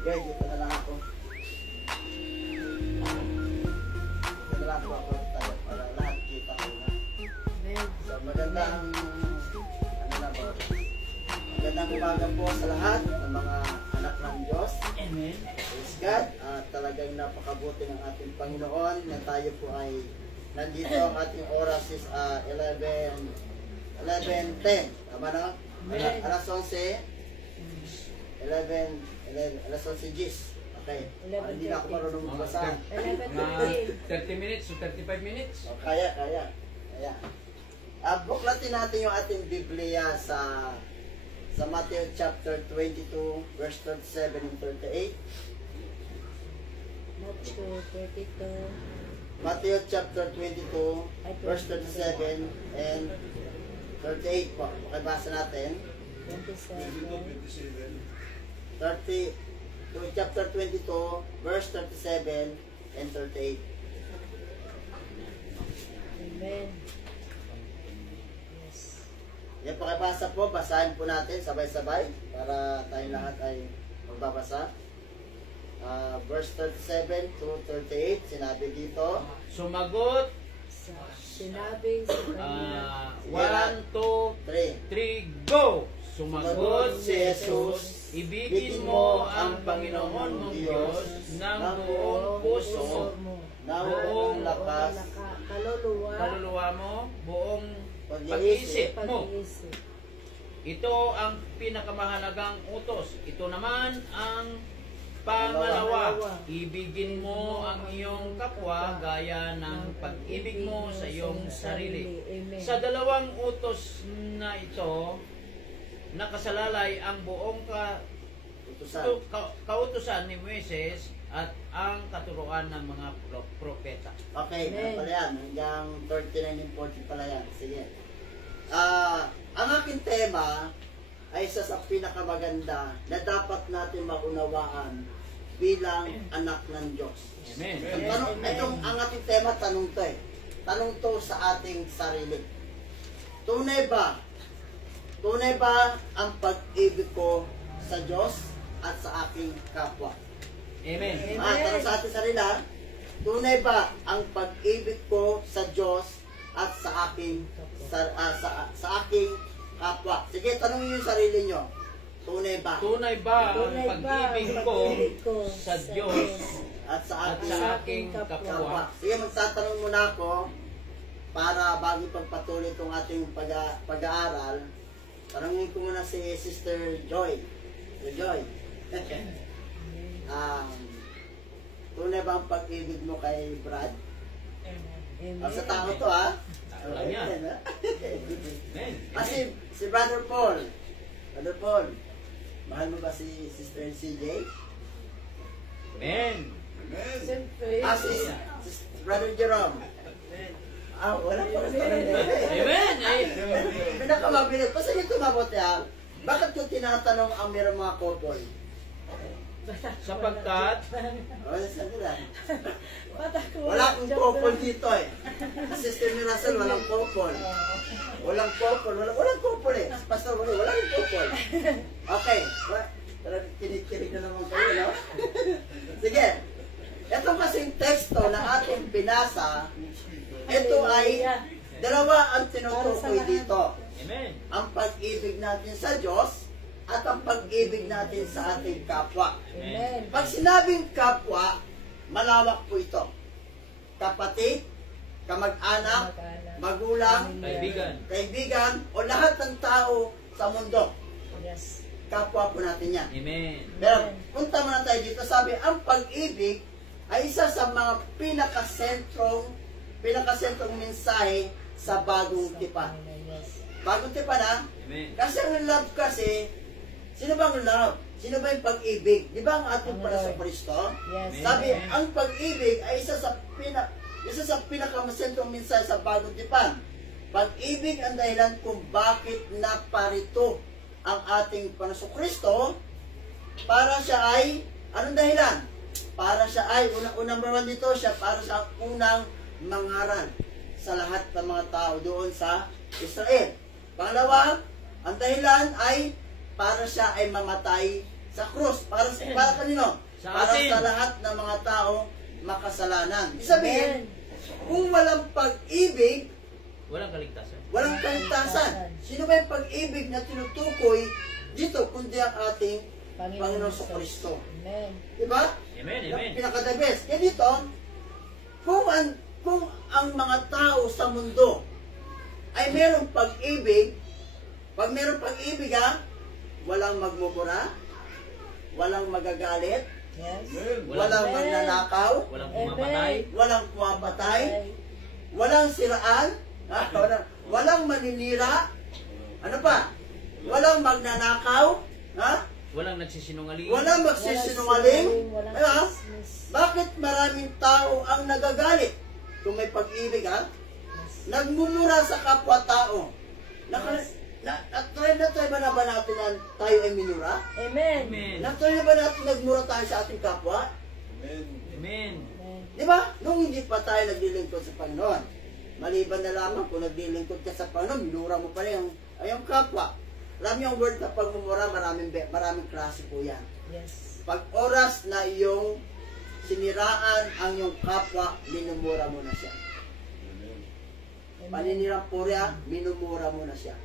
Guys, dito na lang ako. Dito na lang ako tayo para lahat kita ko na. So, magandang umaga po sa lahat ng mga anak ng Diyos. Amen. Praise God. At talagang napakabuti ng ating Panginoon na tayo po ay nandito. Ang ating oras is 11:10. Tama na? Alas 11. 11 G's. Okay. Hindi na ako marunong magbasa. 30 minutes to 35 minutes. O, kaya. Buklatin natin yung ating Biblia sa Matthew chapter 22, verse 37 and 38. Matthew chapter 22, verse 37 and 38 po. Makibasa natin. 30, chapter 22, verse 37 and 38. Amen. Yan, pakibasa po, basahin po natin sabay-sabay para tayong lahat ay magbabasa. Verse 37 to 38, sinabi dito. Sumagot. Sinabi sa kanila. 1, 2, 3, go! Sumagot si Jesus, ibigin mo ang Panginoon mong Diyos ng buong puso, buong lakas, kaluluwa mo, buong pag-iisip mo. Ito ang pinakamahalagang utos. Ito naman ang pangalawa. Ibigin mo ang iyong kapwa gaya ng pag-ibig mo sa iyong sarili. Sa dalawang utos na ito, nakasalalay ang buong kautusan ni Moises at ang katuruan ng mga propeta. Okay, pala yan. Hanggang 39 and 40 pala yan. Sige. Ang aking tema ay isa sa pinakamaganda na dapat natin maunawaan bilang anak ng Diyos. Amen. Ang ating tema, tanong to eh. Tanong to sa ating sarili. Tunay ba ang pag-ibig ko sa Diyos at sa aking kapwa? Amen. Tanong sa ating sarili, tunay ba ang pag-ibig ko sa Diyos at sa aking kapwa? Sige, tanongin yung sarili nyo. Tunay ba? Tunay ba ang pag-ibig ko sa Diyos At sa aking kapwa? Sige, magtatanong muna ako para bago pagpatuloy itong ating pag-aaral. Tanongin ko muna si Sister Joy. Joy. Tunay ba ang pag-ibig mo kay Brad? Sa tao to ha? Amen. Kasi si Brother Paul. Brother Paul, mahal mo ba si Sister CJ? Amen. Siyempre. Si Brother Jerome. Wala pa rin. Amen. Pinakamabilis. Kasi ito mabuti ha. Bakit yung tinatanong ang mayroong mga couple? Sapagkat wala akong couple dito eh. Sister ni Russell, walang couple. Walang couple eh. Pastor, walang couple. Okay. Kinikilig na naman kayo, no? Sige. Ito kasing teksto na ating binasa, ito ay dalawa ang tinutukoy dito. Amen. Ang pag-ibig natin sa Diyos at ang pag-ibig natin sa ating kapwa. Amen. Pag sinabing kapwa, malawak po ito. Kapatid, kamag-anak, magulang, kaibigan, o lahat ng tao sa mundo. Yes. Kapwa po natin yan. Amen. Pero punta muna tayo dito. Sabi, ang pag-ibig ay isa sa mga pinakasentrong mensahe sa bagong tipan. Bagong tipan ha? Amen. Kasi ang love kasi, sino ba ang love? Sino ba yung pag-ibig? Di ba ang ating Panginoon? Yes. Sabi, ang pag-ibig ay isa sa pinakasentrong mensahe sa bagong tipan. Pag-ibig ang dahilan kung bakit naparito ang ating Panginoon Kristo para siya ay, anong dahilan? Para siya ay, number one dito, siya para sa unang mangaral sa lahat ng mga tao doon sa Israel. Pangalawa, ang dahilan ay para siya ay mamatay Sa krus. Para kanino? Sa Para atin. sa lahat ng mga tao makasalanan. Ibig sabihin, kung walang pag-ibig, Walang kaligtasan. walang kaligtasan. Sino ba yung pag-ibig na tinutukoy dito kundi ang ating Panginoon sa Kristo? Amen. Diba? Amen, amen. Pinaka-the best. Kaya dito, kung ang mga tao sa mundo ay merong pag-ibig, pag merong pag-ibig walang magmumura, walang magagalit, Yes. walang Amen. magnanakaw, Walang pumapatay. walang pumapatay, walang siraan, walang maninira, ano pa? Walang magnanakaw, Walang nagsisinungaling. walang magsisinungaling. Walang Diba? chismis. Bakit maraming tao ang nagagalit? Kung may pag-ibig, nagmumura sa kapwa-tao. Na-try ba na ba natin na tayo ay minura? Amen. Amen. Na-try na ba natin nagmura tayo sa ating kapwa? Amen. Amen. Di ba? Nung hindi pa tayo naglilingkod sa Panginoon. Maliban na lamang kung naglilingkod ka sa Panginoon, minura mo pa rin yung kapwa. Alam niyo ang word na pagmumura, maraming klase po yan. Yes. Pag oras na iyong siniraan ang iyong kapwa, minumura mo na siya. Amen. Paninirang purya, minumura mo na siya.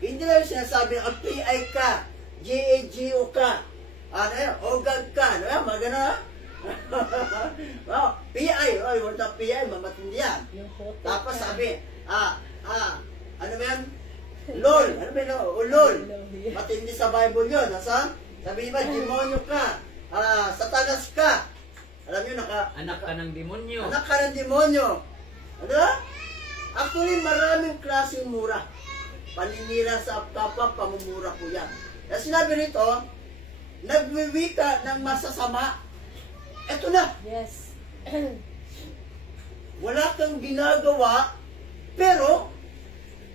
Hindi lang yung sinasabi, PI ka, GAGO ka, ano yan, OGAG ka, ano yan, magana. PI, word na PI, mamatindi yan. Yung photo. Tapos sabi, ano ba yan? LOL, ano ba yun? LOL. Matindi sa Bible yun, nasa? Sabi niya ba, demonyo ka, satanas ka. Alam niyo, Anak ka ng demonyo. anak ka ng demonyo. Ano ba? Actually, maraming klaseng mura. Paninira sa kapwa, pamumura po yan. Kaya sinabi rito, nagwiwika ng masasama. Eto na, Yes. wala kang ginagawa, pero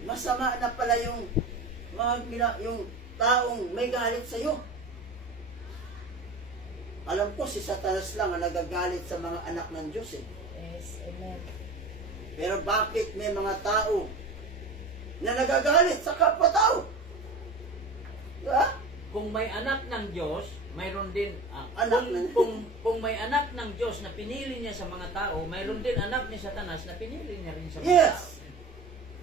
masama na pala yung yung taong may galit sa iyo. Alam ko si Satanas lang ang nagagalit sa mga anak ng Diyos eh. Yes. Amen. Pero bakit may mga tao na nagagalit sa kapwa-tao? Diba? Kung may anak ng Diyos, mayroon din Anak ng- kung may anak ng Diyos na pinili niya sa mga tao, mayroon din anak ni Satanas na pinili niya rin sa mga tao. Yes.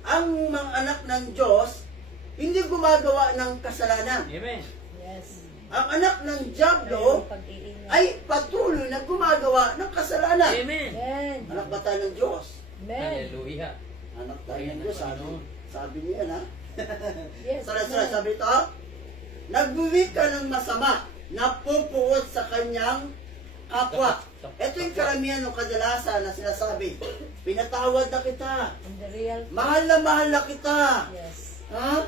Ang mga anak ng Diyos hindi gumagawa ng kasalanan. Amen. Yes. Ang anak ng Diablo Pag-iingat. ay patuloy na gumagawa ng kasalanan. Amen. Amen. Anak ba tayo ng Diyos? Amen. Hallelujah. Anak tayo ng Diyos. Sabi niya yan, Yes. Sara, sabi ito, nagbuwi ka ng masama, napupuot sa kanyang kapwa. Ito yung karamihan ng kadalasan na sinasabi, pinatawad na kita, In the real. mahal na kita. Yes. Ha?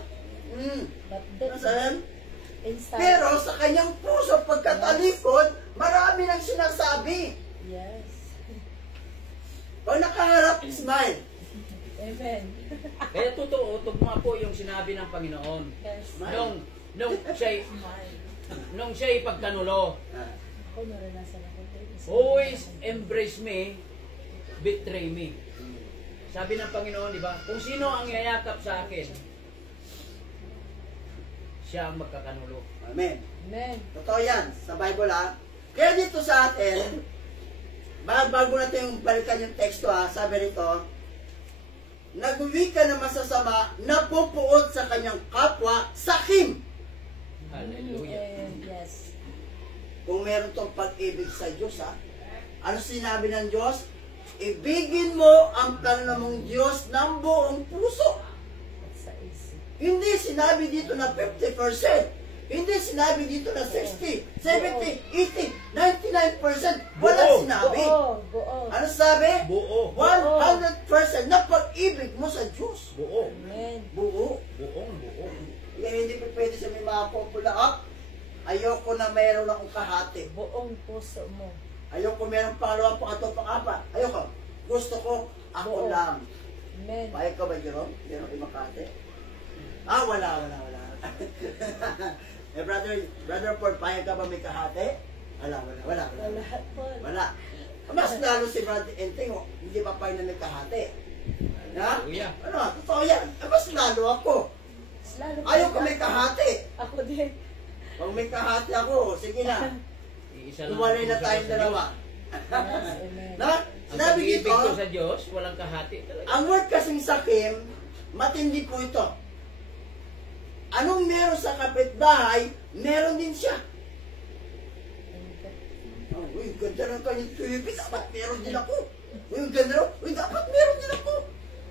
But Nasaan? inside. Pero sa kanyang puso pagkatalikod, marami nang sinasabi. Yes. Pag nakaharap, smile. Amen. Kaya totoo, tugma po yung sinabi ng Panginoon. Yes. Nung siya'y pagkanulo, Ako naranasan ako. always embrace me, betray me. Sabi ng Panginoon, di ba? Kung sino ang yayakap sa akin, siya ang magkakanulo. Amen. Amen. Totoo yan, sa Bible Kaya dito sa atin, bago natin yung balikan yung teksto sabi rito, nagwi ka na masasama, napupuot sa kanyang kapwa, sakim. Hallelujah. Yes. Kung meron tong pag-ibig sa Diyos, ano sinabi ng Diyos? Ibigin mo ang Panginoon mong Diyos ng buong puso. That's so easy. Hindi sinabi dito na 50%. Hindi sinabi dito na 60, 70, 80, 99%. Walang sinabi. Buo. Ano sabi? Buo. 100% na pag-ibig mo sa Diyos. Buo. Amen. Buo. Buo. Buo. Kaya hindi pa pwede sa may mga kupula ayoko na mayroon akong kahati. Buong puso mo. Ayoko mayroong pangalawa, pangatlo, pang-apat. Ayoko. Gusto ko ako Buo. lang. Amen. Payag ka ba, Jerome? Jerome Imakate? Wala. Brother Paul, payag ka ba may kahati? Wala. Wala po. Wala. Mas lalo si Brother Enteng, hindi pa payag na may kahati. Ha? Hallelujah. Totoo yan. Mas lalo ako. Lalo Ayaw ko pa- may kahati. Ako din. Pag may kahati ako, sige na. Iisa lang Umalay na ang puso tayong ko sa dalawa. Yes, amen. No? Diyos. Ang Sinabi pag-ibig dito, ko sa Diyos, walang kahati talaga. ang word kasing sakim, matindi po ito. Anong meron sa kapitbahay, meron din siya. Oh, uy, ganda ng kanyang tuwipi, dapat meron din ako. Uy, ang ganda rin, uy, dapat meron din ako.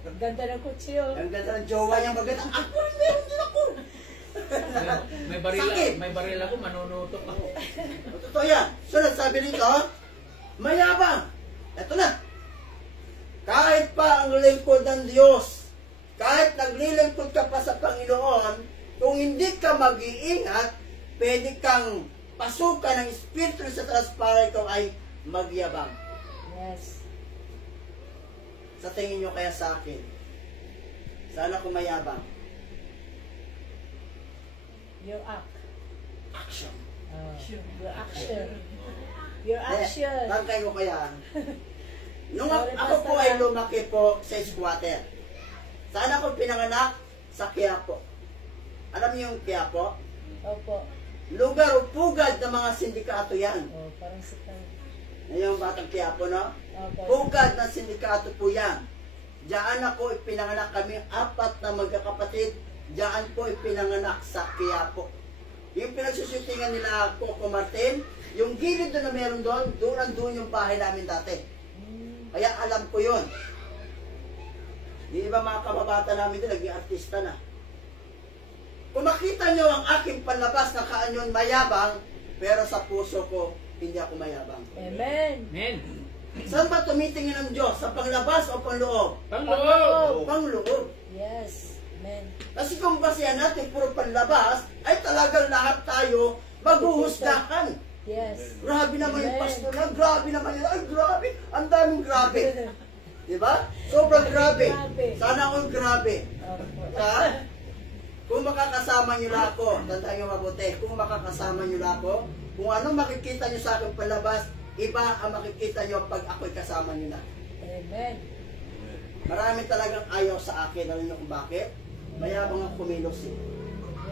Ganda ng kutsiyo. Ang ganda ng jowa niyang maganda, ako rin meron din ako. Sakit. May baril ako, manunutok ako. Totoo yan. So, nagsabi rito, mayabang. Ito na. Kahit pa ang lingkod ng Diyos, kahit naglilingkod ka pa sa Panginoon, kung hindi ka mag-iingat, pwede kang pasukan ng Espiritu sa taas para ikaw ay magyabang. Yes. Sa tingin nyo kaya sa akin, sana kung mayabang. Your act. Action. Your action. Your action. Tangkay ko kaya. Nung Sorry, ako po Pastor. ay lumaki po sa squatter. Saan ako pinanganak? Sa Quiapo. Alam niyo yung Quiapo? Opo. Lugar o pugad ng mga sindikato yan. Oh, parang si Kang. Yung batang Quiapo, no? Opo. Pugad ng sindikato po yan. Diyan ako ipinanganak, kami 4 na magkakapatid. Diyan po ipinanganak sa Quiapo. Yung pinagsusutingan nila Coco Martin, yung gilid doon na meron doon yung bahay namin dati. Kaya alam ko yun. Yung iba mga kababata namin doon, naging artista na. Kung makita nyo ang aking panlabas na kaanyon mayabang, pero sa puso ko, hindi ako mayabang. Amen. Amen. Saan ba tumitingin ang Diyos? Sa panglabas o panloob? Pangloob. Pangloob. Yes. Amen. Kasi kung basihan natin puro panlabas, ay talagang lahat tayo maghuhusgahan. Yes. Grabe naman yung Amen. pastor na, grabe naman yun. Ay, grabe. Ang daming grabe. Diba? Sobrang grabe. Grabe. Sana akong grabe. Opo. Ha? Kung makakasama nyo na ako, tandaan nyo mabuti, kung makakasama nyo na ako, kung anong makikita nyo sa akin palabas, iba ang makikita nyo pag ako'y kasama nyo na. Amen. Marami talagang ayaw sa akin. Alam nyo kung bakit? Mayabang ang kumilos eh.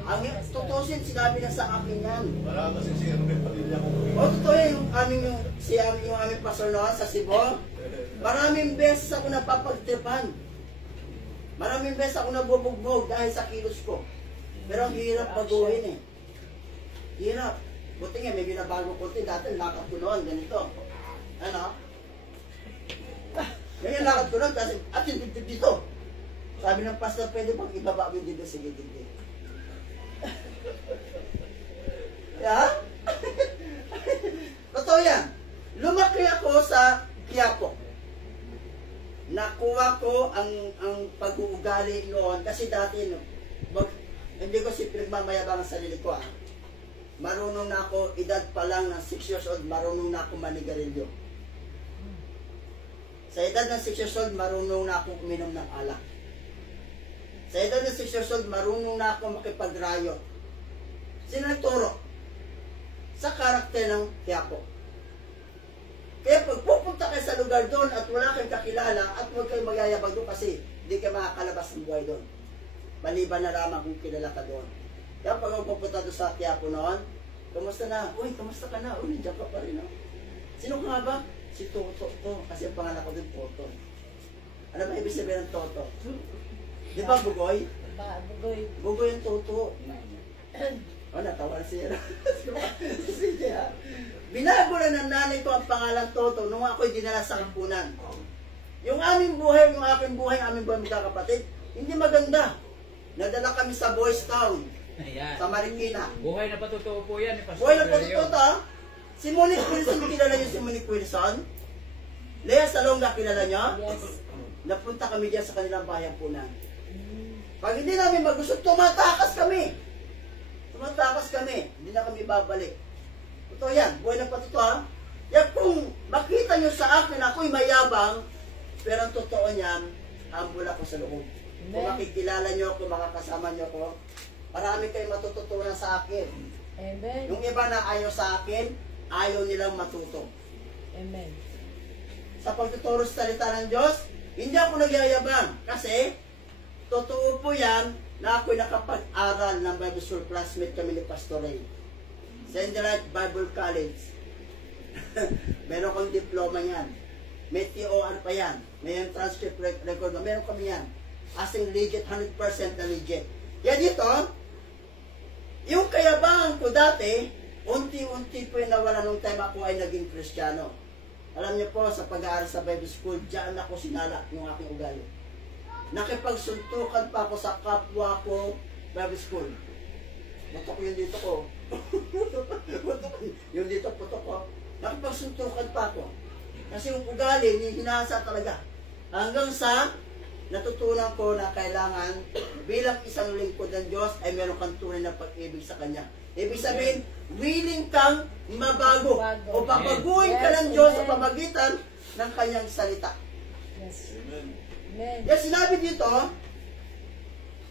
Ang tutusin, sinabi na sa akin yan. Wala kasi si Erwin Padilla ko. O totoo yan, yung aming pastor noon sa Cebu. Maraming beses ako napapagtripan. Maraming beses ako nabubugbog dahil sa kilos ko. Pero ang hirap baguhin eh. Hirap. Buti nga, may binabago ko. Dati lakad ko noon, ganito. Ano? Ganyan lakad ko noon, kasi atin dito. Sabi ng pastor, pwede bang ibaba mo dito? Sige, dito. Yeah? Totoo yan. Lumaki ako sa Quiapo. Nakuha ko ang pag-uugali noon kasi dati hindi ko si pinagmamayabang ang sarili ko. Marunong na ako, edad pa lang ng 6 years old, marunong na ako manigarilyo. Sa edad ng 6 years old, marunong na ako uminom ng alak. Sa edad ng 6 years old, marunong na ako makipagrayo. Sino nagturo? Sa karakter ng Quiapo. Kaya pag pupunta kayo sa lugar doon at wala kayong kakilala at huwag kayong magyayabang doon kasi hindi kayo makakalabas ng buhay doon. Maliban na lamang kung kilala ka doon. Kaya pag ako pupunta doon sa Quiapo noon, kamusta na? Uy, kamusta ka na? Uy, nandiyan ka pa rin. Sino ka nga ba? Si Toto to. Kasi ang pangalan ko doon, Toto. Ano ba ibig sabihin ng Toto? Di ba, Bugoy? Bugoy. Bugoy ang Toto. O, natawa na siya. Sige ha. Binago na ng nanay ko ang pangalan Toto nung ako'y dinala sa kampunan. Yung aming buhay, yung aking buhay, aming buhay magkakapatid, hindi maganda. Nadala kami sa Boys Town, Ayan. sa Marikina. Buhay na patotoo po yan. Pastor Buhay na po Dario. ito, si Monique Wilson, kilala niyo si Monique Wilson? Lea Salonga, kilala niyo? Yes. Napunta kami diyan sa kanilang bayan punan. Pag hindi namin magusot, tumatakas kami. Tumatakas kami. Hindi na kami babalik. Ito yan, buhay na pati ito ha. Yan, kung makita nyo sa akin, ako'y mayabang, pero ang totoo niyan, humble ako sa loob. Kung makikilala nyo ako, makakasama nyo ako, marami kayong matututunan sa akin. Amen. Yung iba na ayaw sa akin, ayaw nilang matuto. Amen. Sa pagtuturo sa salita ng Diyos, hindi ako nagyayabang. Kasi, totoo po yan na ako'y nakapag-aral ng Bible School classmate kami ni Pastor Ray. St. Delight Bible College. Meron kang diploma yan. May TOR pa yan. May transcript record. Meron kami yan. Asing legit, 100% na legit. Yan dito, yung kayabangan ko dati, unti-unti po yung nawala nung time ako ay naging Kristiyano. Alam niyo po, sa pag-aaral sa Bible School, diyan ako sinala yung aking ugali. Nakipagsuntukan pa ako sa kapwa ko Bible School. Buto ko yung dito ko. Yung dito puto ko. Nakipagsuntukan pa ako. Kasi yung ugali, hinasa talaga. Hanggang sa natutunan ko na kailangan bilang isang lingkod ng Diyos ay meron kang tunay na pag-ibig sa Kanya. Ibig sabihin, willing kang mabago o papaguhin ka ng Diyos sa pamagitan ng Kanyang salita. Yes. Amen. Amen. Kaya sinabi dito,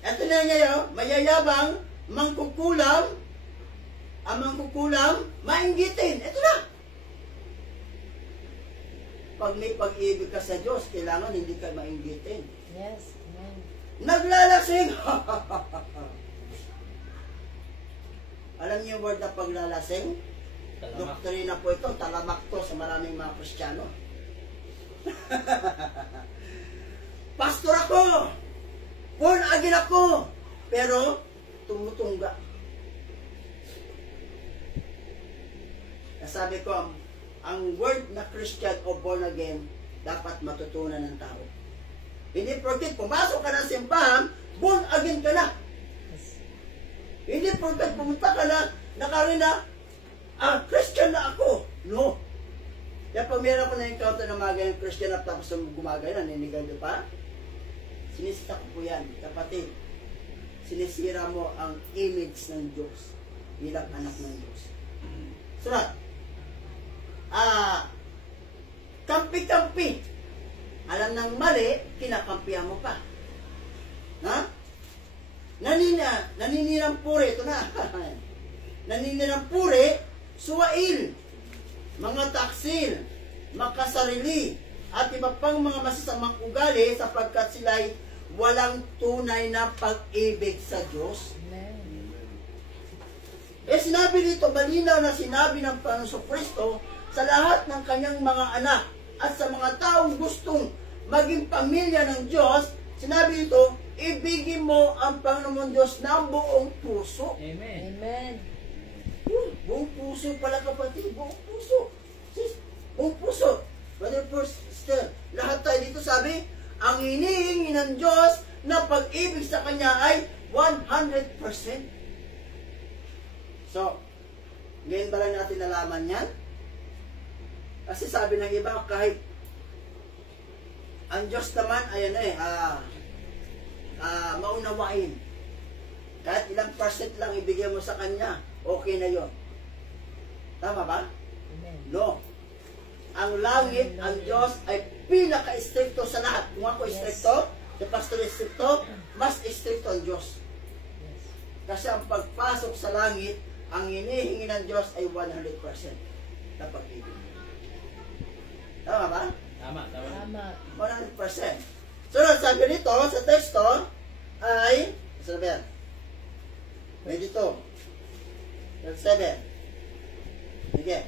eto na ngayon, mayayabang, mangkukulam, ang mangkukulam, mainggitin. Eto na. Pag may pag-ibig ka sa Diyos, kailangan hindi ka mainggitin. Yes. Amen. Naglalasing! Alam niyo yung word na paglalasing? Talamak. Doktrina po ito, talamak to sa maraming mga Kristiyano. Pastor ako! Born again ako! Pero, tumutungga. Nasabi ko, ang word na Christian o born again, dapat matutunan ng tao. Hindi porket pumasok ka ng simbahan, born again ka na. Yes. Hindi porket pumunta ka na, nakarina, Christian na ako. No. Kaya pag meron ko na-encounter na mga ganyan Christian na tapos gumagay na, ninigal pa, sinisita ko po yan, kapatid. Sinisira mo ang image ng Diyos bilang anak ng Diyos. Surat. Kampi-kampi. Alam ng mali, kinakampihan mo pa. Ha? Naninirang puri, ito na. Naninirang puri, suwail, mga taksil, makasarili, at iba pang mga masasamang ugali sapagkat sila'y walang tunay na pag-ibig sa Diyos. Amen. Sinabi dito, malinaw na sinabi ng Panginoong Kristo sa lahat ng kanyang mga anak at sa mga taong gustong maging pamilya ng Diyos, sinabi dito, ibigin mo ang Panginoon Diyos ng buong puso. Amen. Amen. Buong puso pala kapatid, buong puso. Sis, buong puso. Brother, sister, lahat tayo dito sabi, ang hinihingi ng Diyos na pag-ibig sa Kanya ay 100%. So, ngayon ba lang natin nalaman yan? Kasi sabi ng iba, kahit ang Diyos naman, ayan maunawain. Kahit ilang percent lang ibigay mo sa Kanya, okay na yon. Tama ba? Amen. No. Ang langit, ang Diyos ay pinaka-stricto sa lahat. Kung ako stricto, si pastor stricto, mas stricto ang Diyos. Yes. Kasi ang pagpasok sa langit, ang hinihingi ng Diyos ay 100% na pag-ibig. Tama ba? Tama, tama. Tama. 100%. Sunod, sabi nito sa teksto ay, saan ba yan? 22. 7. Sige.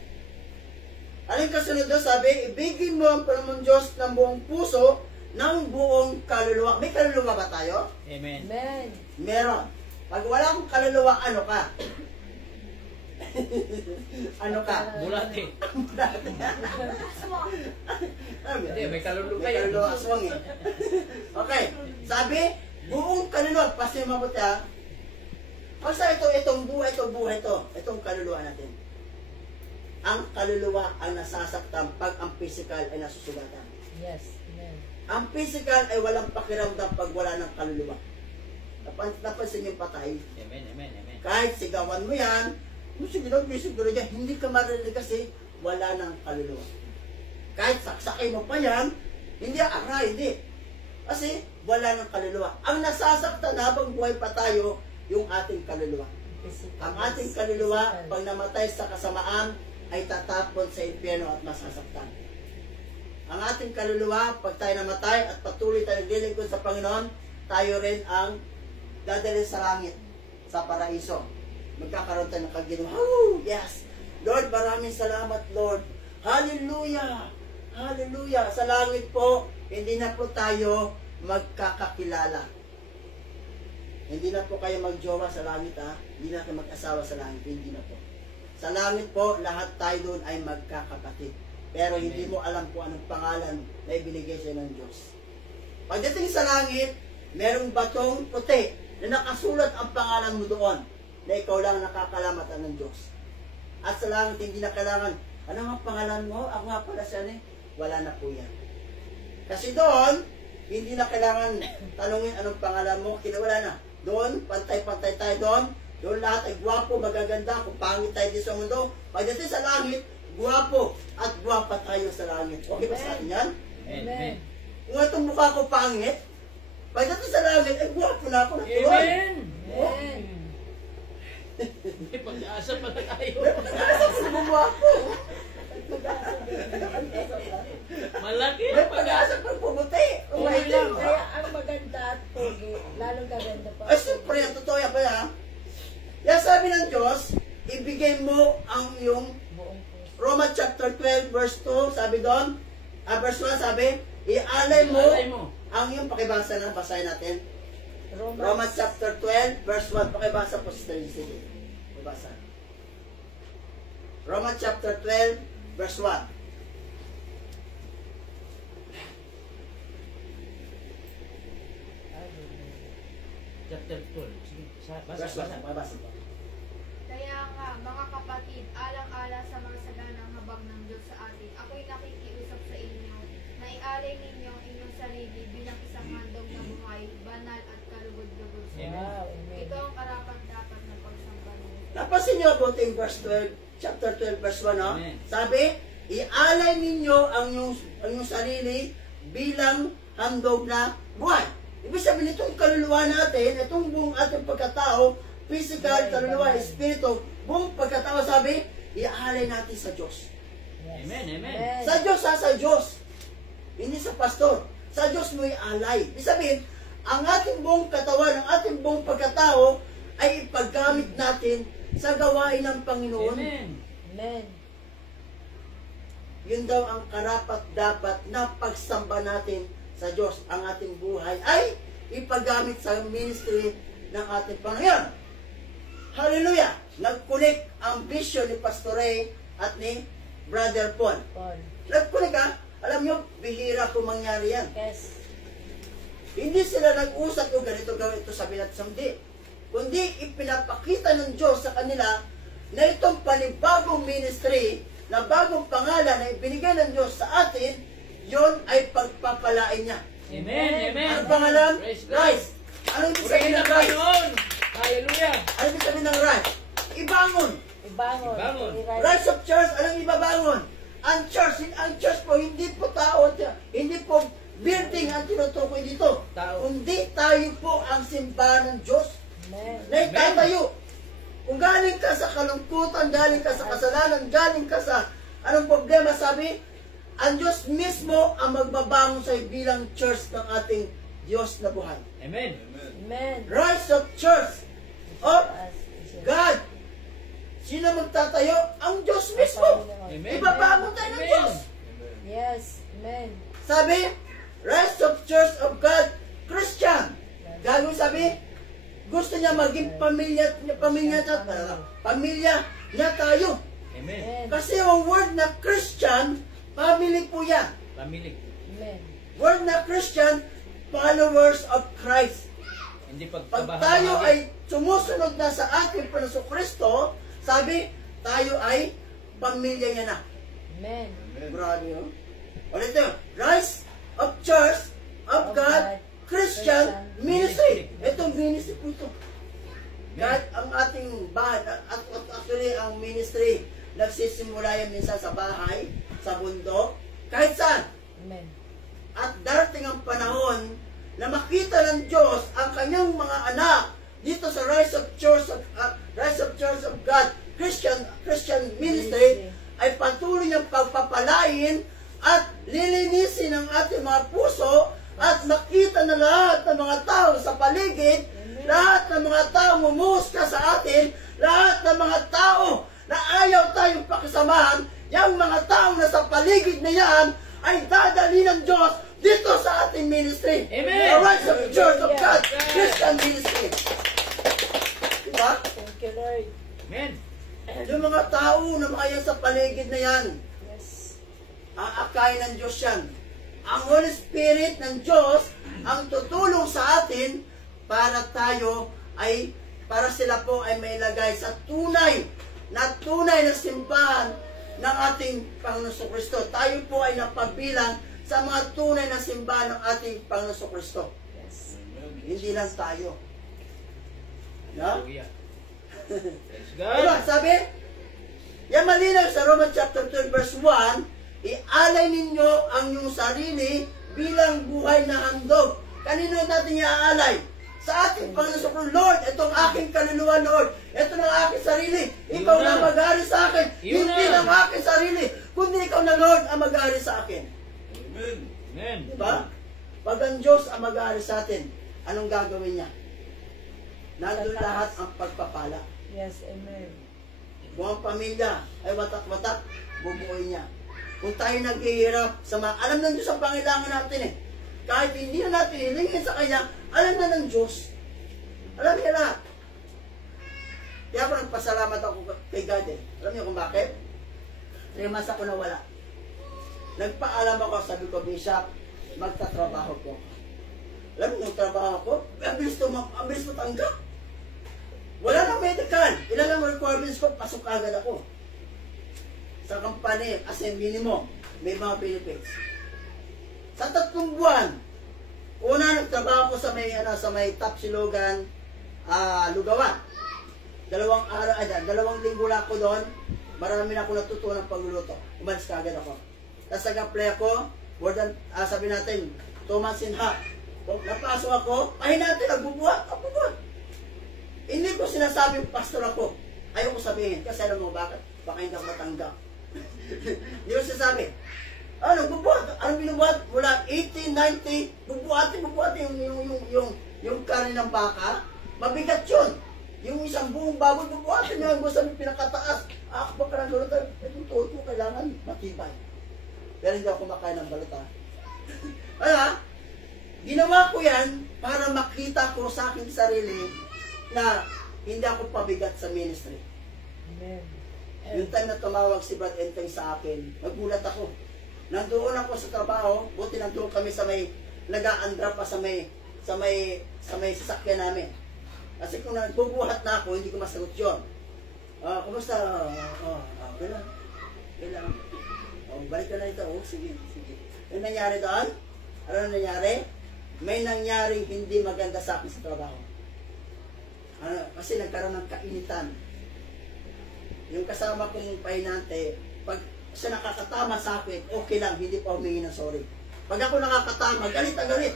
Aling kasunod doon, sabi, ibigin mo ang Panginoon Diyos ng buong puso, ng buong kaluluwa. May kaluluwa ba tayo? Amen. Amen. Meron. Pag wala akong kaluluwa, ano ka? Ano ka? Bulate. Hindi, may kaluluwa May yan. kaluluwa, aswang eh. Okay. Sabi, buong kaluluwa, pasti mabuti ha. Basta itong buhay to, itong kaluluwa natin. Ang kaluluwa ang nasasaktan pag ang physical ay nasusugatan. Yes. Amen. Ang physical ay walang pakiramdam pag wala ng kaluluwa. Napansin yung patay. Amen, amen, amen. Kahit sigawan mo yan, sige dyan, hindi ka marinig kasi wala ng kaluluwa. Kahit saksakin mo pa yan, hindi hindi. Kasi wala ng kaluluwa. Ang nasasaktan habang buhay pa tayo, yung ating kaluluwa. Physical. Ang ating kaluluwa, pag namatay sa kasamaan, ay tatapon sa impyerno at masasaktan. Ang ating kaluluwa, pag tayo namatay at patuloy tayo naglilingkod sa Panginoon, tayo rin ang dadalhin sa langit, sa paraiso. magkakaroon tayo ng kaginawa. Oh, yes! Lord, maraming salamat, Lord. Hallelujah! Hallelujah! Sa langit po, hindi na po tayo magkakakilala. Hindi na po kayo magjowa sa langit, ha? Hindi na kayo mag-asawa sa langit. Hindi na po. Sa langit po, lahat tayo doon ay magkakapatid. Pero hindi mo alam kung anong pangalan na ibinigay sa'yo ng Diyos. Pagdating sa langit, merong batong puti na nakasulat ang pangalan mo doon na ikaw lang nakakalamatan ng Diyos. At sa langit, hindi na kailangan, ano ang pangalan mo? Ako nga pala siya wala na po yan. Kasi doon, hindi na kailangan tanungin anong pangalan mo, wala na. Doon, pantay-pantay tayo doon. Doon lahat ay gwapo, magaganda. Kung pangit tayo dito sa mundo, pagdating sa langit, gwapo at gwapa tayo sa langit. Okay ba sa atin yan? Amen. Kung itong mukha ko pangit, pagdating sa langit, ay gwapo na ako na tuloy. Amen. Amen. May pag-asa pala tayo. Nasa ko bumuha ko. Malaki May ang pag-asa. pag-asa pag pumuti. Okay lang. Kaya ang maganda at pogi, lalong gaganda pa. Ay, siyempre, ang totoo yan ba yan? Yan sabi ng Diyos, ibigay mo ang iyong Buong puso. Romans chapter 12 verse 2, sabi doon, verse 1 sabi, ialay mo Ialay mo. ang iyong pakibasa na, basahin natin. Romans chapter 12 verse 1, pakibasa po si Steven. Pakibasa. Romans chapter 12 verse 1. Chapter 12. Sige, basa, Verse 1, basa. pakibasa po. Kaya nga, mga kapatid, alang-ala sa mga saganang habag ng Diyos sa atin, ako'y nakikiusap sa inyo na ialay ninyo ang inyong sarili bilang isang handog na buhay, banal at kalugod-lugod sa Amen. Diyos. Wow, amen. Ito ang karapat-dapat na pagsamba ninyo. Napansin niyo about in verse 12, chapter 12 verse 1, no? Amen. Sabi, ialay ninyo ang inyong sarili bilang handog na buhay. Ibig sabihin, itong kaluluwa natin, itong buong ating pagkatao, physical, kaluluwa, espiritu, buong pagkatao, sabi, ialay natin sa Diyos. Yes. Amen, amen. Sa Diyos, sa Diyos. Hindi sa pastor. Sa Diyos mo ialay. Ibig sabihin, ang ating buong katawan, ang ating buong pagkatao, ay ipaggamit natin sa gawain ng Panginoon. Amen. Amen. Yun daw ang karapat-dapat na pagsamba natin sa Diyos. Ang ating buhay ay ipagamit sa ministry ng ating Panginoon. Hallelujah! Nag-connect ang vision ni Pastor Ray at ni Brother Paul. Paul. Nag-connect ha? Alam nyo, bihira po mangyari yan. Yes. Hindi sila nag-usap yung ganito gawin ito sabi natin hindi. Kundi ipinapakita ng Diyos sa kanila na itong panibagong ministry na bagong pangalan na ibinigay ng Diyos sa atin, yon ay pagpapalain niya. Amen, amen. Ano pangalan? Praise God. Rise. Ano ibig sabihin Purihin ng ang rise? Panginoon. Hallelujah. Ano ibig sabihin ng rise? Ibangon. Ibangon. Ibangon. Rise of church, anong ibabangon? Ang church po, hindi po tao, hindi po building ang tinutukoy dito. Tao. Kundi tayo po ang simbahan ng Diyos Amen. na itatayo. Kung galing ka sa kalungkutan, galing ka sa kasalanan, galing ka sa anong problema, sabi, ang Diyos mismo ang magbabangon sa bilang church ng ating Diyos na buhay. Amen. Amen. Rise of church of As- God. Sino magtatayo? Ang Diyos mismo. Amen. Ibabangon tayo ng Amen. Diyos. Yes. Amen. Sabi, Rise of Church of God Christian. Gagawin sabi, gusto niya maging pamilya niya tayo. Amen. Amen. Kasi yung word na Christian, family po yan. Pamilig. Amen. Word na Christian, followers of Christ. Hindi Pag pagkabahan. tayo ay sumusunod na sa ating Panginoong Kristo, sabi, tayo ay pamilya niya na. Amen. Grabe yun. Ulit yun. Rise of Church of God Christian Ministry. Itong ministry po ito. Kahit ang ating bahay, actually ang ministry, nagsisimula yan minsan sa bahay, sa bundok, kahit saan. Amen. At darating ang panahon na makita ng Diyos ang kanyang mga anak dito sa Rise of Church of God Christian Ministry ay patuloy niyang pagpapalain at lilinisin ang ating mga puso at makita na lahat ng mga tao sa paligid, lahat ng mga tao mumuhusga sa atin lahat ng mga tao na ayaw tayong pakisamahan, yung mga taong nasa paligid na yan, ay dadali ng Diyos dito sa ating ministry. Amen. The Rise of the Church of God, Christian Ministry. Diba? Thank you, Lord. Amen. Yung mga tao na mga yan sa paligid na yan, Yes. aakayin ng Diyos yan. Ang Holy Spirit ng Diyos ang tutulong sa atin para tayo ay, para sila po ay mailagay sa tunay na simbahan ng ating Panginoon Kristo. Tayo po ay napabilang sa mga tunay na simbahan ng ating Panginoon Kristo. Yes. Hindi lang tayo. No? Hallelujah. Praise God. Diba, sabi? Yan malinaw sa Romans chapter 12 verse 1, ialay ninyo ang inyong sarili bilang buhay na handog. Kanino natin iaalay? Sa ating Panginoon, Lord, itong aking kaluluwa, Lord. Ito ng aking sarili. Ikaw Yun na. na mag-ari sa akin. Yun Hindi na. ng aking sarili, kundi ikaw na, Lord, ang mag-ari sa akin. Amen. Amen. Diba? Pag ang Diyos ang mag-ari sa atin, anong gagawin niya? Nandun lahat ang pagpapala. Yes, amen. Kung ang pamilya ay watak-watak, bubuoy niya. Kung tayo naghihirap sa mga, alam ng Diyos ang pangailangan natin eh. Kahit hindi na natin hilingin sa Kanya, alam na ng Diyos. Alam niya lahat. Kaya ako nagpasalamat ako kay God eh. Alam niyo kung bakit? 3 months ako nawala. Nagpaalam ako, sabi ko, Bishop, magtatrabaho ko. Alam niyo yung trabaho ko? Ang bilis mo tanggap. Wala nang medical. Ilan ang requirements ko, pasok agad ako. Sa company, as a minimum, may mga benefits. Sa 3 buwan, una nagtrabaho ko sa may Tapsilogan, Lugawan. 2 linggo lang ako doon. Marami na ako natutunan pagluluto. Umalis ka agad ako. Tapos nag-apply ako, more than, sabi natin, 2 months and half. Kung napasok ako, ay natin, nagbubuhat. Hindi ko sinasabing pastor ako. Ayaw ko sabihin. Kasi alam mo bakit? Baka hindi ako matanggap. Hindi ko sinasabi. Nagbubuhat. Anong binubuhat? Mula 1890, bubuhatin yung kanin ng baka. Mabigat yun. Yung isang buong baboy, bubuhatin nyo. Ang gusto namin pinakataas. Baka ng lulot. Itong tuhod ko kailangan matibay. Pero hindi ako kumakain ng balota. Ginawa ko yan para makita ko sa aking sarili na hindi ako pabigat sa ministry. Amen. Yung time na tumawag si Brad Enteng sa akin, nagulat ako. Nandoon ako sa trabaho, buti nandoon kami sa may, nag-aandra pa sa may sasakyan namin. Kasi kung nagbubuhat na ako, hindi ko masagot yun. Kumusta? Kailangan. Balik ka na ito. Sige. Yung nangyari doon? Ano nangyari? May nangyaring hindi maganda sa akin sa trabaho. Kasi nagkaroon ng kainitan. Yung kasama kong pahinante, pag siya nakakatama sa akin, okay lang, hindi pa humingi ng sorry. Pag ako nakakatama, galit na galit.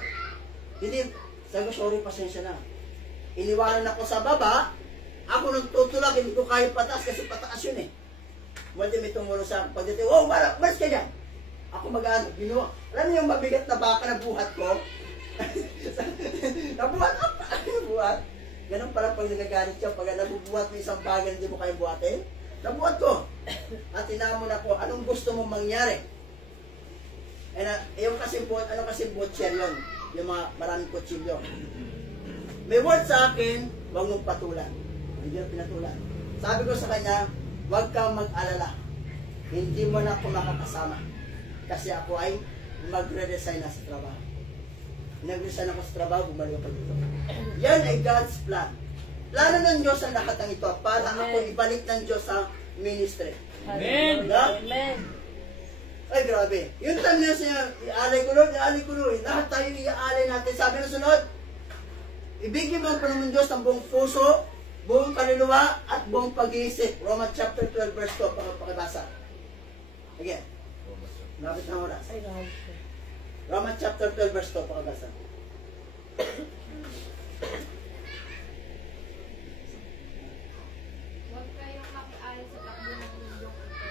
Hindi, sabi ko, sorry, pasensya na. Iniwanan ako sa baba, ako nung tutulak, hindi ko kaya pataas kasi pataas yun eh. Buti may tumulong sa akin. Pagdating, malas ka dyan. Ako mag-ano, ginawa. Alam niyo yung mabigat na baka na buhat ko? Nabuhat. Ganun pala pag nagagalit siya, pag nabubuhat mo isang bagay hindi mo kaya buhatin, nabuhat ko. At tinamon ako, anong gusto mong mangyari? Yung kasi butcher yun, yung mga maraming kutsilyo. May word sa akin, huwag mong patulan. Hindi mo pinatulan. Sabi ko sa kanya, huwag kang mag-alala. Hindi mo na ako makakasama. Kasi ako ay magre-resign na sa trabaho. Nag-resign ako sa trabaho, bumalik ako dito. Yan ay God's plan. Plano ng Diyos ang lahat ng ito para ako ibalik ng Diyos sa ministry. Amen. Amen. Ay, grabe. Yung time na siya, ialay ko Lord. Lahat tayo iaalay natin. Sabi na sunod, ibigin mo pa naman Diyos ang buong puso, buong kaluluwa, at buong pag-iisip. Romans chapter 12 verse 2, pakibasa. Again. Lapit na oras. Ay, Lord. Romans chapter 12 verse 2, pakibasa. Huwag kayong makialis sa takbo ng mundong ito.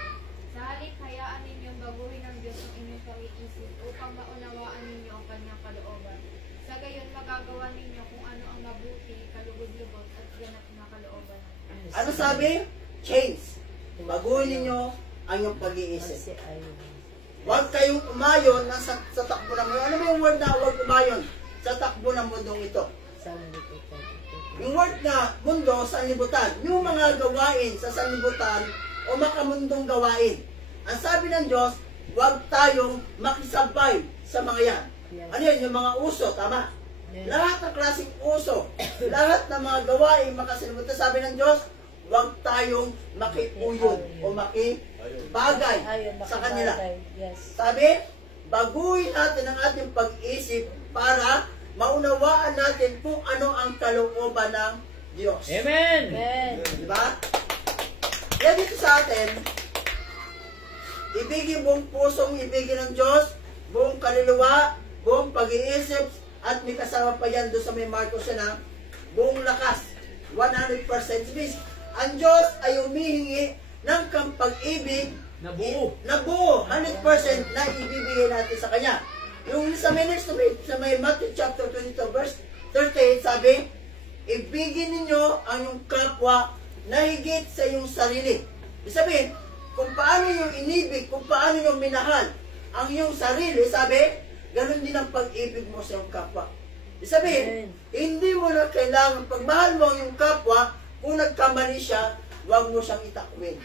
Sa halip, hayaan ninyong baguhin ng Diyos ang inyong pag-iisip upang maunawaan ninyo ang kanyang kalooban. Sa gayon, magagawa ninyo kung ano ang mabuti, kalugod-lugod at ganap na kalooban. Ano sabi? Change. Baguhin ninyo ang iyong pag-iisip. Kasi ayun. Huwag kayong umayon sa takbo ng mundo. Ano ba yung word na huwag umayon sa takbo ng mundong ito? Sanlibutan. Yung word na mundo, sanlibutan. Yung mga gawain sa sanlibutan o makamundong gawain. Ang sabi ng Diyos, huwag tayong makisabay sa mga yan. Yes. Ano yan? Yung mga uso, tama? Yes. Lahat ng klaseng uso, lahat ng mga gawain makasalimutan. Sabi ng Diyos, huwag tayong makiuyod o makibagay Ayun, sa kanila. makabagay. Yes. Sabi, baguhin natin ang ating pag-isip para maunawaan natin kung ano ang kalooban ng Diyos. Amen! Amen. Diba? Kaya dito sa atin, ibigin buong pusong ibigin ng Diyos, buong kaluluwa, buong pag-iisip, at may kasama pa yan doon sa may Marcos na buong lakas, 100%. Means, ang Diyos ay humihingi ng pag-ibig Na buo. na buo, 100% na ibibigay natin sa Kanya. Yung sa may Matthew chapter 22 verse 38 sabi, ibigin ninyo ang iyong kapwa na higit sa iyong sarili. Ibig sabihin, kung paano yung inibig, kung paano yung minahal ang iyong sarili, sabi, ganun din ang pag-ibig mo sa iyong kapwa. Ibig sabihin, hindi mo na kailangan, pagmahal mo ang iyong kapwa, kung nagkamali siya, huwag mo siyang itakwin.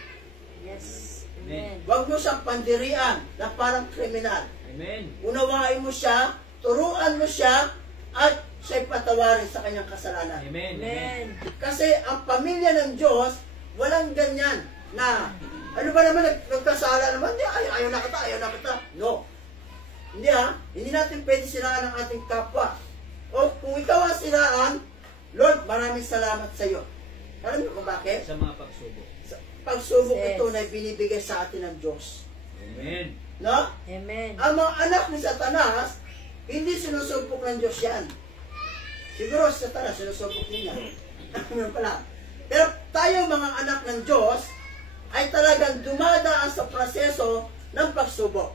Yes. Amen. Huwag mo siyang pandirian na parang kriminal. Amen. Unawain mo siya, turuan mo siya, at siya'y patawarin sa kanyang kasalanan. Amen. Amen. Kasi ang pamilya ng Diyos, walang ganyan na, ano ba naman, nagkasala naman, ayaw na kita. No. Hindi hindi natin pwede siraan ang ating kapwa. O kung ikaw ang siraan, Lord, maraming salamat sa iyo. Alam niyo kung bakit? Sa mga pagsubok. Pagsubok Yes. ito na binibigay sa atin ng Diyos. Amen. No? Amen. Ang mga anak ni Satanas, hindi sinusubok ng Diyos yan. Siguro si Satanas, sinusubok niya. Ano pala. Pero tayo mga anak ng Diyos, ay talagang dumadaan sa proseso ng pagsubok.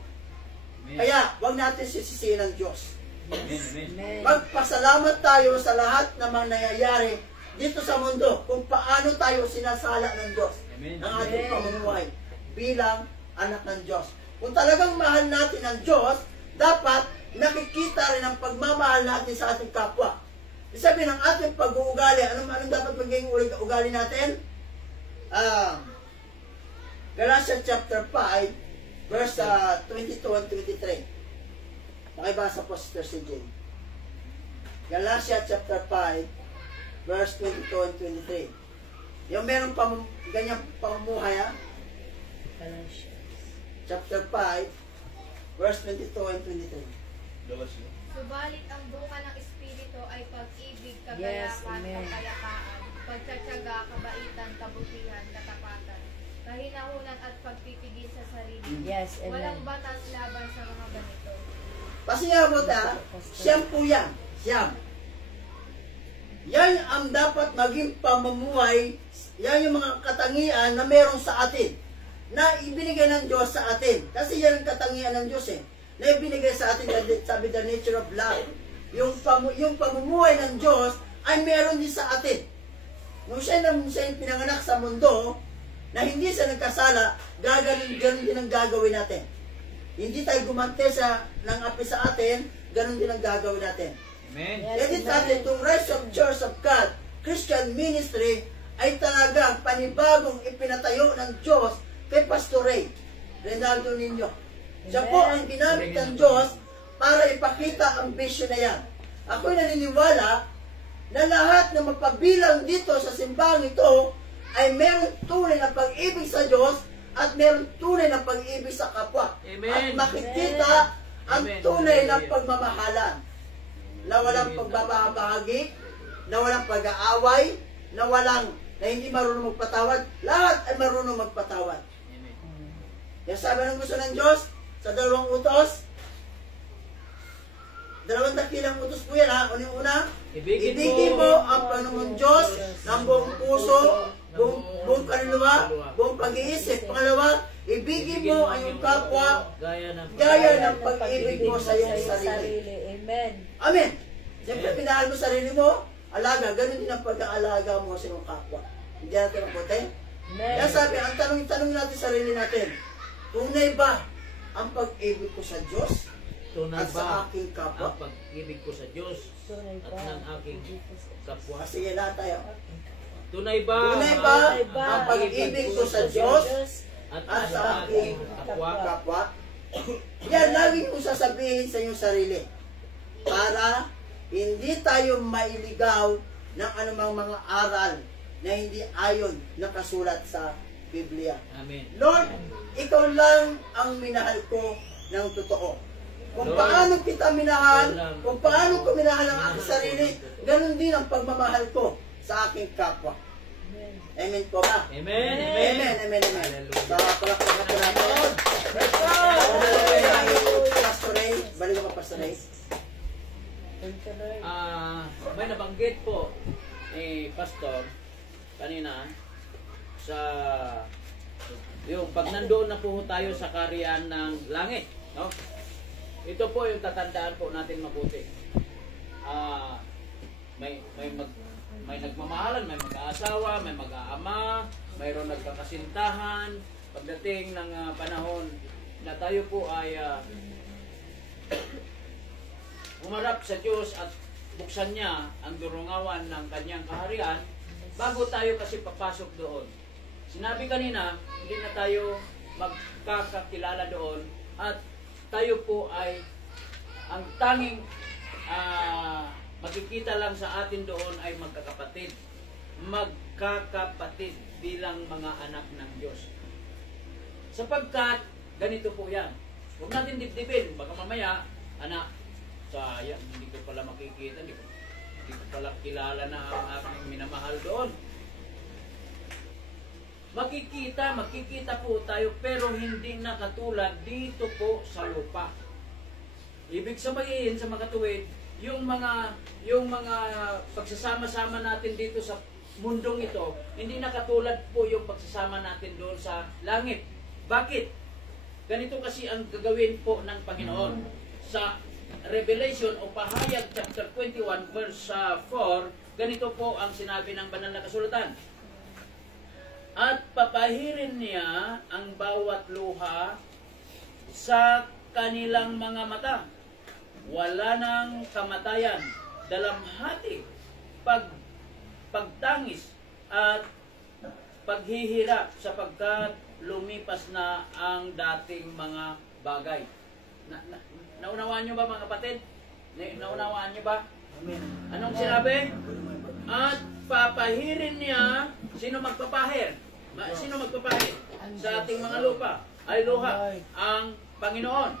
Amen. Kaya, huwag natin sisisihin ng Diyos. Amen. Amen. Amen. Magpasalamat tayo sa lahat ng mga nangyayari dito sa mundo kung paano tayo sinasala ng Diyos Amen. ang ating Amen. pamumuhay bilang anak ng Diyos. Kung talagang mahal natin ang Diyos, dapat nakikita rin ang pagmamahal natin sa ating kapwa. Ibig sabihin ng ating pag-uugali, anong dapat maging ugali natin? Galatians chapter 5, verse 22 and 23. Makibasa po, Sister CJ. Galatians chapter 5, verse 22 and 23. Yung meron ganyang pamumuhay, Galatians. chapter 5, verse 22 and 23. Galasyo. Subalit ang bunga ng Espiritu ay pag-ibig, Yes, kagayakan, amen. kapayapaan, pagtsatsaga, kabaitan, kabutihan, katapatan, kahinahunan at pagpipigil sa sarili. Yes, Walang amen. batas laban sa mga ganito. Pasiyabot siyam po yan. Siyam. Yan ang dapat maging pamumuhay, yan yung mga katangian na meron sa atin, na ibinigay ng Diyos sa atin. Kasi yan ang katangian ng Diyos na ibinigay sa atin, sabi the nature of love. Yung pamumuhay ng Diyos ay meron din sa atin. Nung siya yung pinanganak sa mundo, na hindi siya nagkasala, gano'n din ang gagawin natin. Hindi tayo gumante ng api sa atin, gano'n din ang gagawin natin. Amen. Yes, Kaya dito natin, itong Rise of Church of God, Christian Ministry, ay talagang panibagong ipinatayo ng Diyos kay Pastor Ray Reynaldo Niño. Siya po ang ginamit ng Diyos para ipakita ang vision na yan. Ako'y naniniwala na lahat na mapabilang dito sa simbahan ito ay meron tunay na pag-ibig sa Diyos at meron tunay na pag-ibig sa kapwa. Amen. At makikita ang Amen. tunay na pagmamahalan na walang pagbabahagi, na walang pag-aaway, na hindi marunong magpatawad. Lahat ay marunong magpatawad. Amen. Kaya sabi ng gusto ng Diyos, sa dalawang utos, dalawang dakilang utos po yan Una, ibigin mo ang Panginoon Diyos ng buong puso, buong kaluluwa, buong pag-iisip. Pangalawa, ibigin mo ang iyong kapwa gaya ng pag-ibig mo sa iyong sarili. Amen. Amen. Siyempre, pinahal mo sarili mo, alaga, ganun din ang pag-aalaga mo sa iyong kapwa. Hindi natin maputi. Nay. Kaya sabi, ang tanong natin sarili natin, tunay ba ang pag-ibig ko sa Diyos Tunay at sa ba aking kapwa? ang pag-ibig ko sa Diyos Tunay at ba? ng aking kapwa? Sige lahat tayo. Tunay ba Tunay ba ba ang pag-ibig ko sa Diyos at at sa sa aking aking kapwa? kapwa? Yan, lagi kong sasabihin sa iyong sarili para hindi tayo mailigaw ng anumang mga aral na hindi ayon nakasulat sa Biblia. Amen. Lord, ikaw lang ang minahal ko ng totoo. Kung Lord, paano kita minahal, ikaw lang. kung paano ko minahal ang aking sarili, ganun din ang pagmamahal ko sa aking kapwa. Amen po ba? Amen. Amen, Amen. amen, amen. Hallelujah. So, palakpakan po natin. Praise God! Pastor Ray, balik ka Pastor Ray. Thank you, Lord. May nabanggit po ni Pastor kanina sa yung pag nandoon na po tayo sa kaharian ng langit, no? Ito po yung tatandaan po natin mabuti. May nagmamahalan, may mag-aasawa, may mag-aama, mayroon nagkakasintahan. Pagdating ng panahon na tayo po ay humarap sa Diyos at buksan niya ang durungawan ng kanyang kaharian, bago tayo kasi papasok doon. Sinabi kanina, hindi na tayo magkakakilala doon at tayo po ay ang tanging makikita lang sa atin doon ay magkakapatid. Magkakapatid bilang mga anak ng Diyos. Sapagkat, ganito po yan. Huwag natin dibdibin. Baka mamaya, anak, sayang, hindi ko pala makikita, hindi ko pala kilala na ang aking minamahal doon. Makikita po tayo, pero hindi na katulad dito po sa lupa. Ibig sabihin sa makatuwid, yung mga pagsasama-sama natin dito sa mundong ito, hindi na katulad po yung pagsasama natin doon sa langit. Bakit? Ganito kasi ang gagawin po ng Panginoon. Sa Revelation o Pahayag chapter 21 verse 4, ganito po ang sinabi ng banal na kasulatan. At papahirin niya ang bawat luha sa kanilang mga mata. Wala nang kamatayan, dalamhati, pagtangis at paghihirap sapagkat lumipas na ang dating mga bagay. Naunawaan nyo ba mga kapatid? Naunawaan nyo ba? Anong sinabi? At papahirin niya, sino magpapahir? Sino magpapahir? Sa ating mga lupa ay luha, ang Panginoon.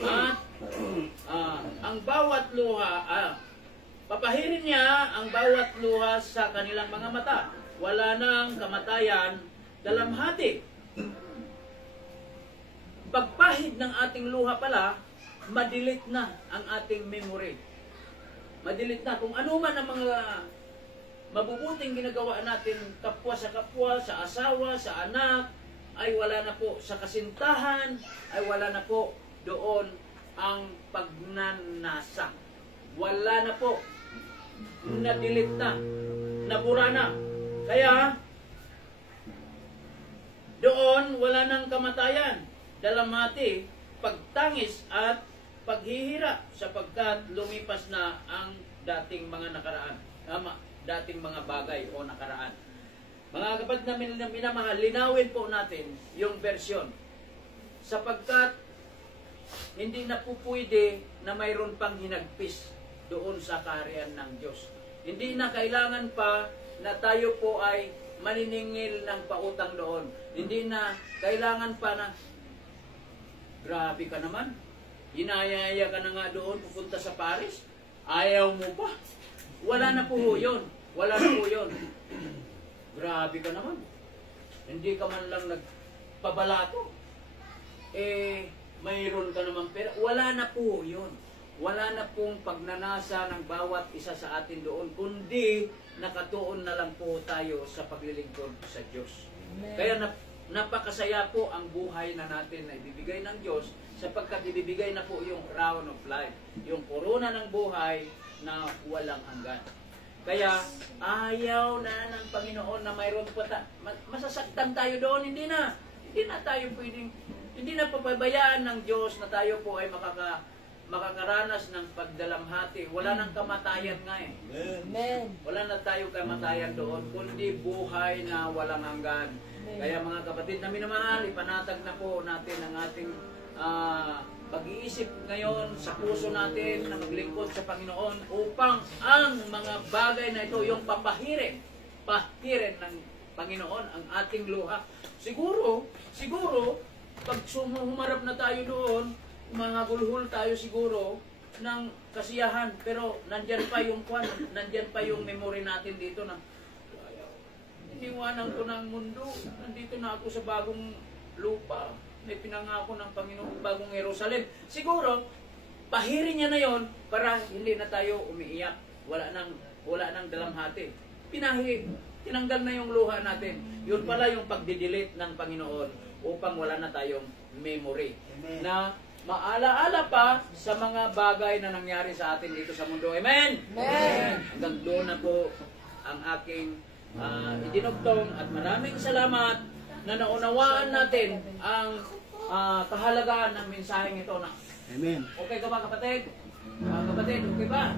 At ang bawat luha, papahirin niya ang bawat luha sa kanilang mga mata. Wala nang kamatayan, dalamhati. Pagpahid ng ating luha pala, madilit na ang ating memory. Madilit na. Kung ano man ang mga mabubuting ginagawa natin kapwa, sa asawa, sa anak, ay wala na po. Sa kasintahan, ay wala na po. Doon ang pagnanasa. Wala na po. Nadilit na. Nabura na. Kaya, doon wala nang kamatayan, dalamhati, pagtangis at paghihirap sapagkat lumipas na ang dating mga nakaraan. Dating mga bagay o nakaraan. Mga kapatid na minamahal, linawin po natin yung version. Sapagkat hindi na po pwede na mayroon pang hinagpis doon sa kaharian ng Diyos. Hindi na kailangan pa na tayo po ay maniningil ng pautang doon. Hindi na kailangan pa na grabe ka naman. Hinayaya ka na nga doon pupunta sa Paris. Ayaw mo pa. Wala na po yun. Wala na po yun. Grabe ka naman. Hindi ka man lang nagpabalato. Mayroon ka naman pera. Wala na po yun. Wala na pong pagnanasa ng bawat isa sa atin doon, kundi nakatuon na lang po tayo sa paglilingkod sa Diyos. Amen. Kaya napakasaya po ang buhay na natin na ibibigay ng Diyos sapagkat ibibigay na po yung crown of life, yung korona ng buhay na walang hanggan. Kaya ayaw na ng Panginoon na mayroon pa masasaktan tayo doon. Hindi na tayo pwedeng, hindi na papabayaan ng Diyos na tayo po ay makakaranas ng pagdalamhati. Wala nang kamatayan nga eh. Amen. Wala na tayong kamatayan doon, kundi buhay na walang hanggan. Kaya mga kapatid na minamahal, ipanatag na po natin ang ating pag-iisip ngayon sa puso natin na maglingkod sa Panginoon upang ang mga bagay na ito, yung pahirin ng Panginoon ang ating luha. Siguro, pag humarap na tayo doon, mga gulhul tayo siguro ng kasiyahan, pero nandyan pa yung memory natin dito na iniwanan ko ng mundo, nandito na ako sa bagong lupa, may pinangako ng Panginoon, bagong Jerusalem. Siguro, pahirin niya na yon para hindi na tayo umiiyak, wala nang dalamhati. Tinanggal na yung luha natin. Yun pala yung pagdidelete ng Panginoon upang wala na tayong memory. Amen. Na maalaala pa sa mga bagay na nangyari sa atin dito sa mundo. Amen? Amen. Hanggang doon na po ang aking idinugtong at maraming salamat na naunawaan natin ang kahalagahan ng mensaheng ito na. Amen. Okay ka ba kapatid? Kapatid, okay ba?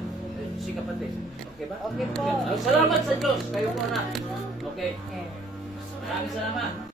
Si kapatid, okay ba? Okay po. Salamat sa Diyos. Kayo po na. Okay. Maraming salamat.